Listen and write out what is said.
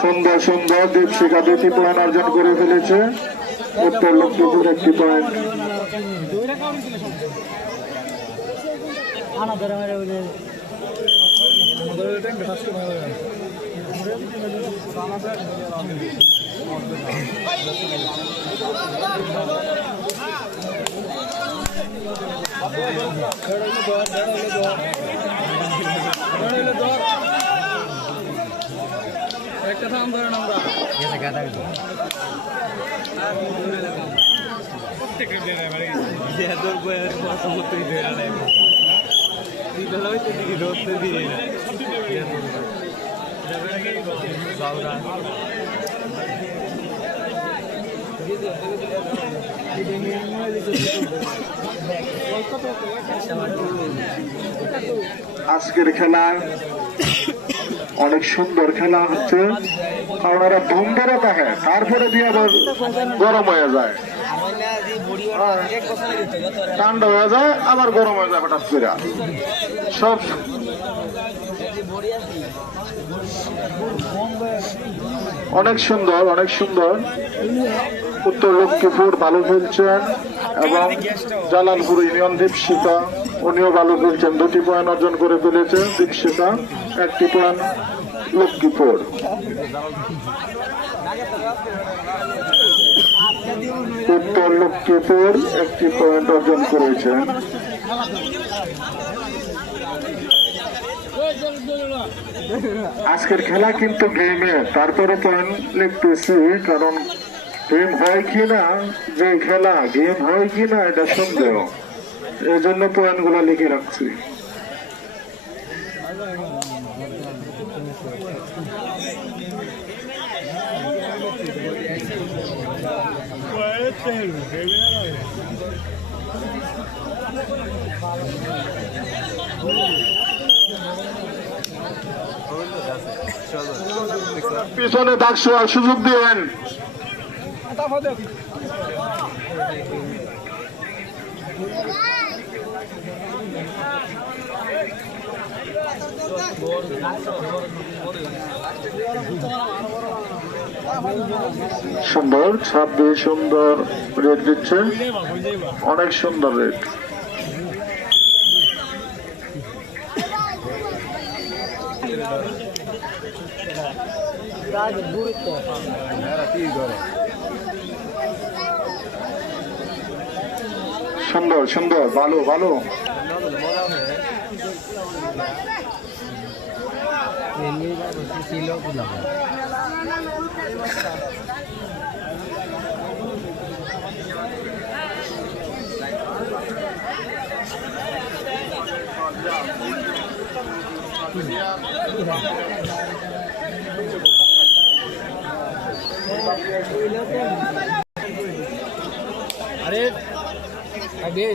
সুন্দর সুন্দর দীপশিখা 2টি পয়েন্ট অর্জন করে ফেলেছে। উত্তর লক্ষ্মীপুর 1টি পয়েন্ট। একটা থাম ধরেন আমরা আজকের খেলা অনেক সুন্দর খেলা হচ্ছে, কারণ ওরা ধুমধারা থাকে তারপরে দিয়ে আবার গরম হয়ে যায়, ঠান্ডা হয়ে যায় আবার গরম হয়ে যায় হঠাৎ করে সব। অনেক সুন্দর অনেক সুন্দর। উত্তর লক্ষ্মীপুর ভালো খেলছেন এবং জালালপুর ইউনিয়ন দীপশিখা উনিও ভালো খেলছেন। 2টি পয়েন্ট অর্জন করে ফেলেছে দীপশিখা, 1টি পয়েন্ট লক্ষ্মীপুর। উত্তর লক্ষ্মীপুর 1টি পয়েন্ট অর্জন করেছেন। আজকের খেলা কিন্তু গেমে, তারপরে পয়েন্ট লিখতেছি, কারণ গেম হয় কিনা, যে খেলা গেম হয় কিনা এটা সন্দেহ, এই জন্য পয়েন্ট গুলা লিখে রাখছি। পিছনে দাগ শোয়ার সুযোগ দিবেন। সুন্দর 26 সুন্দর রেট দিচ্ছে, অনেক সুন্দর রেট। সুন্দর সুন্দর ভালো ভালো। अरे आगे